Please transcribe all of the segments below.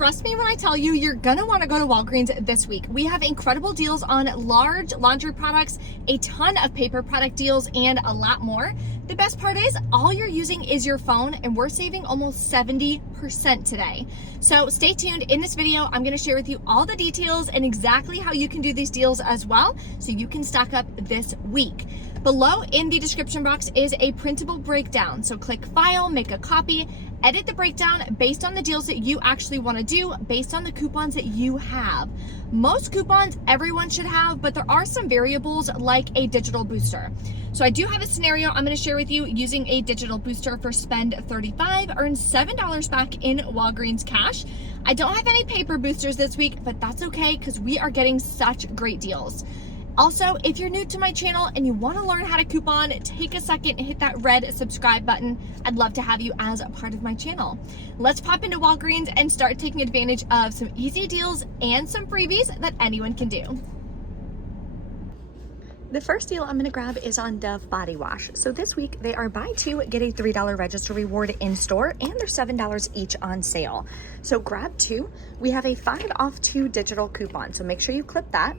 Trust me when I tell you, you're gonna wanna go to Walgreens this week. We have incredible deals on large laundry products, a ton of paper product deals, and a lot more. The best part is all you're using is your phone, and we're saving almost 70% today. So stay tuned. In this video, I'm gonna share with you all the details and exactly how you can do these deals as well, so you can stock up this week. Below in the description box is a printable breakdown. So click File, make a copy, edit the breakdown based on the deals that you actually want to do, based on the coupons that you have. Most coupons everyone should have, but there are some variables like a digital booster. So I do have a scenario I'm going to share with you using a digital booster for spend $35, earn $7 back in Walgreens cash. I don't have any paper boosters this week, but that's okay because we are getting such great deals. Also, if you're new to my channel and you want to learn how to coupon, take a second and hit that red subscribe button. I'd love to have you as a part of my channel. Let's pop into Walgreens and start taking advantage of some easy deals and some freebies that anyone can do. The first deal I'm going to grab is on Dove body wash. So this week they are buy two, get a $3 register reward in store, and they're $7 each on sale. So grab two. We have a 5 off 2 digital coupon. So make sure you clip that.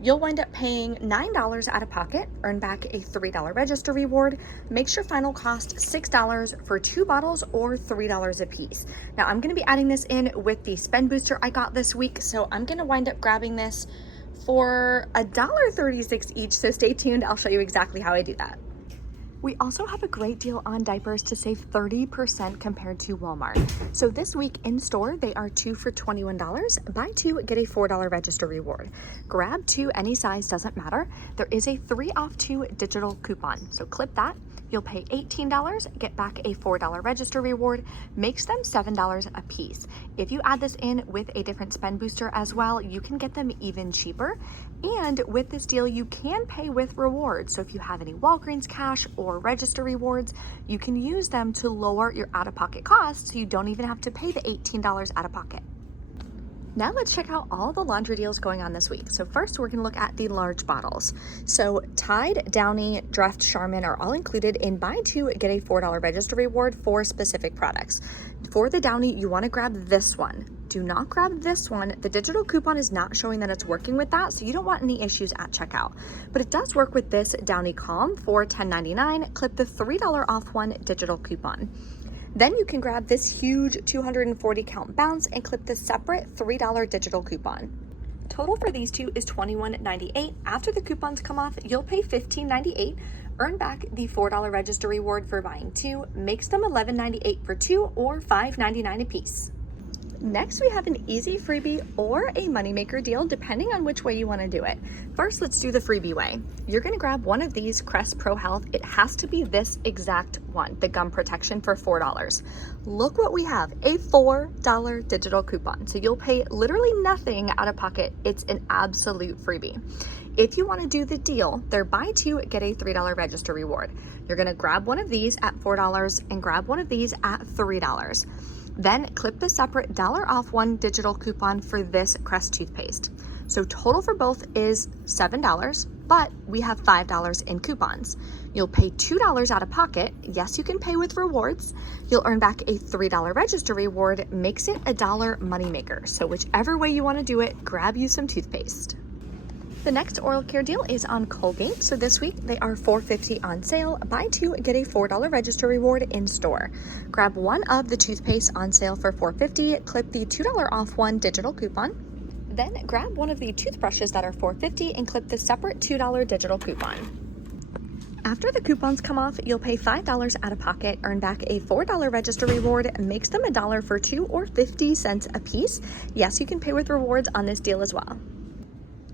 You'll wind up paying $9 out of pocket, earn back a $3 register reward, makes your final cost $6 for 2 bottles or $3 a piece. Now I'm gonna be adding this in with the spend booster I got this week, so I'm gonna wind up grabbing this for $1.36 each, so stay tuned, I'll show you exactly how I do that. We also have a great deal on diapers to save 30% compared to Walmart. So this week in store, they are 2 for $21. Buy 2, get a $4 register reward. Grab 2, any size, doesn't matter. There is a 3 off 2 digital coupon. So clip that. You'll pay $18, get back a $4 register reward, makes them $7 a piece. If you add this in with a different spend booster as well, you can get them even cheaper. And with this deal, you can pay with rewards. So if you have any Walgreens cash or register rewards, you can use them to lower your out-of-pocket costs so you don't even have to pay the $18 out of pocket. Now let's check out all the laundry deals going on this week. So first we're gonna look at the large bottles. So Tide, Downy, Dreft, Charmin are all included in buy 2, get a $4 register reward for specific products. For the Downy, you wanna grab this one. Do not grab this one. The digital coupon is not showing that it's working with that, so you don't want any issues at checkout. But it does work with this Downy Calm for $10.99. Clip the $3 off one digital coupon. Then you can grab this huge 240 count bounce and clip the separate $3 digital coupon. Total for these two is $21.98. After the coupons come off, you'll pay $15.98, earn back the $4 register reward for buying 2, makes them $11.98 for 2 or $5.99 a piece. Next, we have an easy freebie or a moneymaker deal, depending on which way you want to do it. First, let's do the freebie way. You're going to grab one of these Crest Pro Health. It has to be this exact one, the gum protection for $4. Look what we have, a $4 digital coupon. So you'll pay literally nothing out of pocket. It's an absolute freebie. If you want to do the deal, they're buy 2, get a $3 register reward. You're going to grab one of these at $4 and grab one of these at $3. Then clip the separate $1 off 1 digital coupon for this Crest toothpaste. So total for both is $7, but we have $5 in coupons. You'll pay $2 out of pocket. Yes, you can pay with rewards. You'll earn back a $3 register reward, makes it a $1 moneymaker. So whichever way you want to do it, grab you some toothpaste. The next oral care deal is on Colgate. So this week they are $4.50 on sale. Buy 2, get a $4 register reward in store. Grab one of the toothpaste on sale for $4.50. Clip the $2 off 1 digital coupon. Then grab one of the toothbrushes that are $4.50 and clip the separate $2 digital coupon. After the coupons come off, you'll pay $5 out of pocket, earn back a $4 register reward, makes them $1 for 2 or 50 cents a piece. Yes, you can pay with rewards on this deal as well.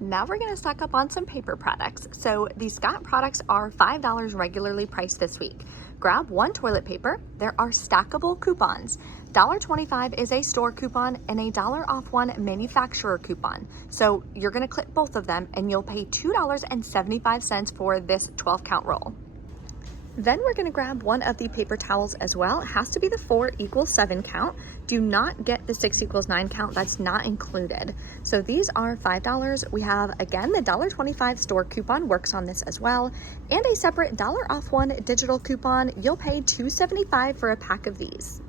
Now we're gonna stock up on some paper products. So these Scott products are $5 regularly priced this week. Grab 1 toilet paper. There are stackable coupons. $1.25 is a store coupon and a $1 off 1 manufacturer coupon. So you're gonna clip both of them and you'll pay $2.75 for this 12 count roll. Then we're gonna grab one of the paper towels as well. It has to be the 4 = 7 count. Do not get the 6 = 9 count, that's not included. So these are $5. We have, again, the $1.25 store coupon works on this as well, and a separate $1 off 1 digital coupon. You'll pay $2.75 for a pack of these.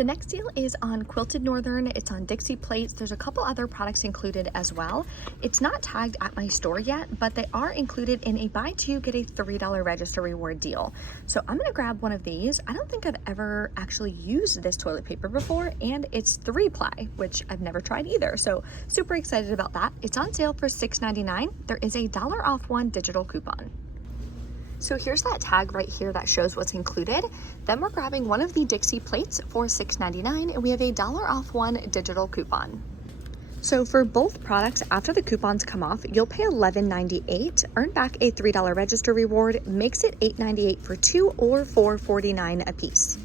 The next deal is on Quilted Northern. It's on Dixie plates. There's a couple other products included as well. It's not tagged at my store yet, but they are included in a buy two, get a $3 register reward deal. So I'm gonna grab one of these. I don't think I've ever actually used this toilet paper before, and it's 3-ply, which I've never tried either. So super excited about that. It's on sale for $6.99. There is a $1 off one digital coupon. So here's that tag right here that shows what's included. Then we're grabbing one of the Dixie plates for $6.99, and we have a $1 off one digital coupon. So for both products, after the coupons come off, you'll pay $11.98, earn back a $3 register reward, makes it $8.98 for two or $4.49 a piece.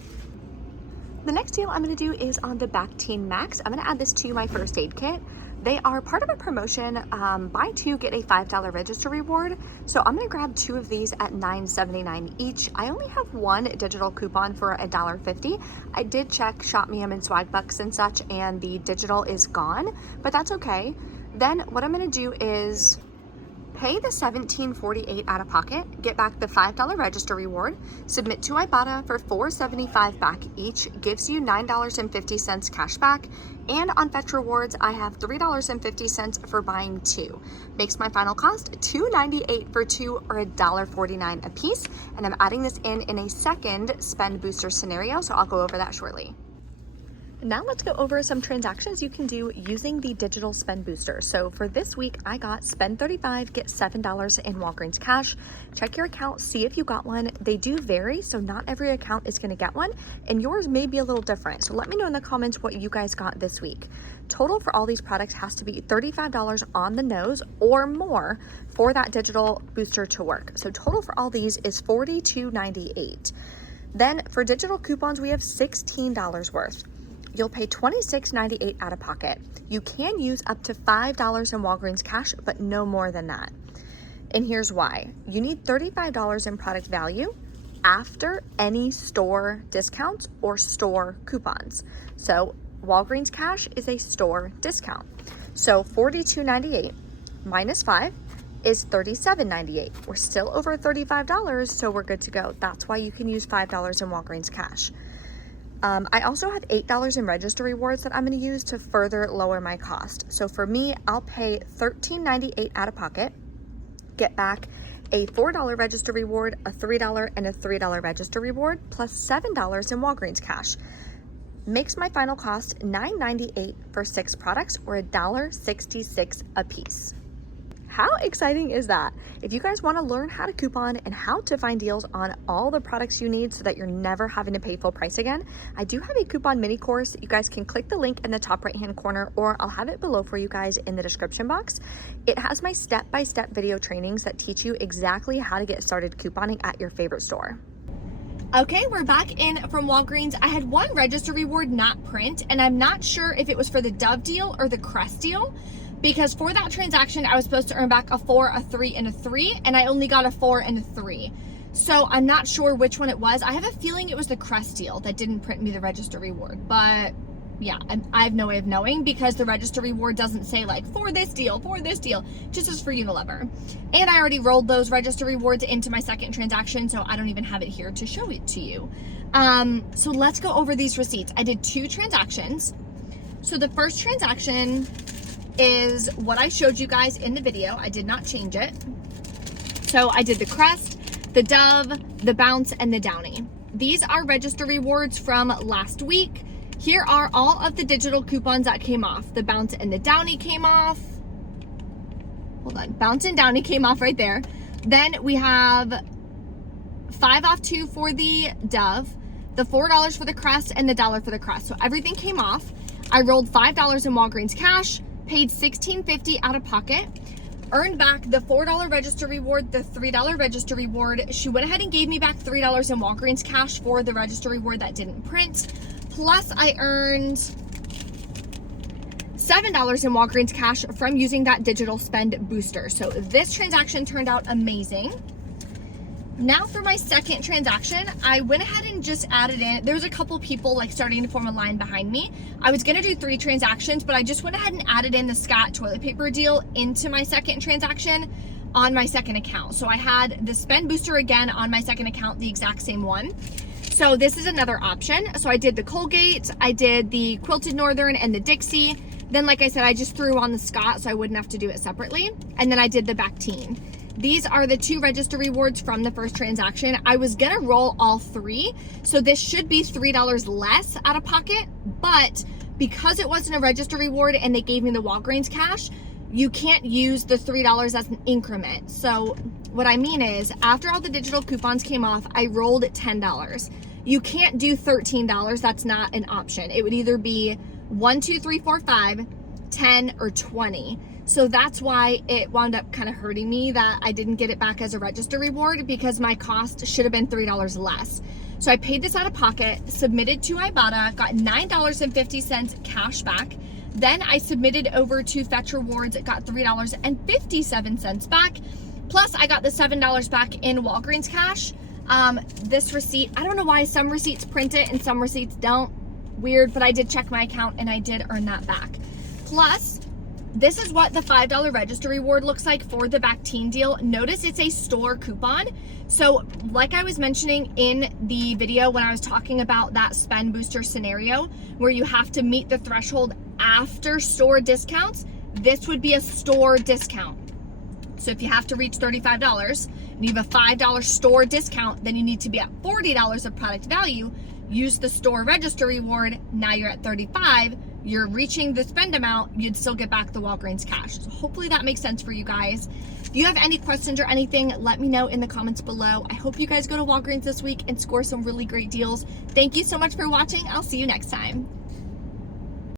The next deal I'm gonna do is on the Bactine Max. I'm gonna add this to my first aid kit. They are part of a promotion, buy two, get a $5 register reward. So I'm gonna grab two of these at $9.79 each. I only have one digital coupon for $1.50. I did check Shopmium and Swagbucks and such, and the digital is gone, but that's okay. Then what I'm gonna do is pay the $17.48 out of pocket, get back the $5 register reward, submit to Ibotta for $4.75 back each, gives you $9.50 cash back, and on Fetch Rewards, I have $3.50 for buying two. Makes my final cost $2.98 for two or $1.49 a piece, and I'm adding this in a second spend booster scenario, so I'll go over that shortly. Now let's go over some transactions you can do using the digital spend booster. So for this week, I got spend $35, get $7 in Walgreens cash. Check your account, see if you got one. They do vary, so not every account is gonna get one, and yours may be a little different. So let me know in the comments what you guys got this week. Total for all these products has to be $35 on the nose or more for that digital booster to work. So total for all these is $42.98. Then for digital coupons, we have $16 worth. You'll pay $26.98 out of pocket. You can use up to $5 in Walgreens cash, but no more than that. And here's why. You need $35 in product value after any store discounts or store coupons. So Walgreens cash is a store discount. So $42.98 minus 5 is $37.98. We're still over $35, so we're good to go. That's why you can use $5 in Walgreens cash. I also have $8 in register rewards that I'm going to use to further lower my cost. So for me, I'll pay $13.98 out of pocket, get back a $4 register reward, a $3 and a $3 register reward, plus $7 in Walgreens cash. Makes my final cost $9.98 for 6 products, or $1.66 a piece. How exciting is that? If you guys want to learn how to coupon and how to find deals on all the products you need so that you're never having to pay full price again, I do have a coupon mini course. You guys can click the link in the top right hand corner, or I'll have it below for you guys in the description box. It has my step-by-step video trainings that teach you exactly how to get started couponing at your favorite store. Okay, we're back in from Walgreens. I had one register reward not print, and I'm not sure if it was for the Dove deal or the Crest deal, because for that transaction, I was supposed to earn back a 4, a 3, and a 3, and I only got a 4 and a 3. So I'm not sure which one it was. I have a feeling it was the Crest deal that didn't print me the register reward, but yeah, I have no way of knowing, because the register reward doesn't say like for this deal, just as for Unilever. And I already rolled those register rewards into my second transaction, so I don't even have it here to show it to you. So let's go over these receipts. I did 2 transactions. So the first transaction is what I showed you guys in the video. I did not change it. So I did the Crest, the Dove, the Bounce, and the Downy. These are register rewards from last week. Here are all of the digital coupons that came off. The Bounce and the Downy came off. Hold on, Bounce and Downy came off right there. Then we have 5 off 2 for the Dove, the $4 for the Crest, and the $1 for the Crest. So everything came off. I rolled $5 in Walgreens cash, paid $16.50 out of pocket, earned back the $4 register reward, the $3 register reward. She went ahead and gave me back $3 in Walgreens cash for the register reward that didn't print. Plus I earned $7 in Walgreens cash from using that digital spend booster. So this transaction turned out amazing. Now for my second transaction, I went ahead and just added in, there was a couple people like starting to form a line behind me. I was gonna do 3 transactions, but I just went ahead and added in the Scott toilet paper deal into my second transaction on my second account. So I had the spend booster again on my second account, the exact same one. So this is another option. So I did the Colgate, I did the Quilted Northern and the Dixie. Then, like I said, I just threw on the Scott so I wouldn't have to do it separately. And then I did the Bactine. These are the 2 register rewards from the first transaction. I was gonna roll all 3, so this should be $3 less out of pocket, but because it wasn't a register reward and they gave me the Walgreens cash, you can't use the $3 as an increment. So what I mean is, after all the digital coupons came off, I rolled $10. You can't do $13, that's not an option. It would either be 1, 2, 3, 4, 5, 10, or 20. So that's why it wound up kind of hurting me that I didn't get it back as a register reward, because my cost should have been $3 less. So I paid this out of pocket, submitted to Ibotta, got $9.50 cash back. Then I submitted over to Fetch Rewards, got $3.57 back. Plus I got the $7 back in Walgreens cash. This receipt, I don't know why some receipts print it and some receipts don't. Weird, but I did check my account and I did earn that back. Plus, this is what the $5 register reward looks like for the Bactine deal. Notice it's a store coupon. So like I was mentioning in the video when I was talking about that spend booster scenario where you have to meet the threshold after store discounts, this would be a store discount. So if you have to reach $35 and you have a $5 store discount, then you need to be at $40 of product value. Use the store register reward. Now you're at $35. You're reaching the spend amount, you'd still get back the Walgreens cash. So hopefully that makes sense for you guys. If you have any questions or anything, let me know in the comments below. I hope you guys go to Walgreens this week and score some really great deals. Thank you so much for watching. I'll see you next time.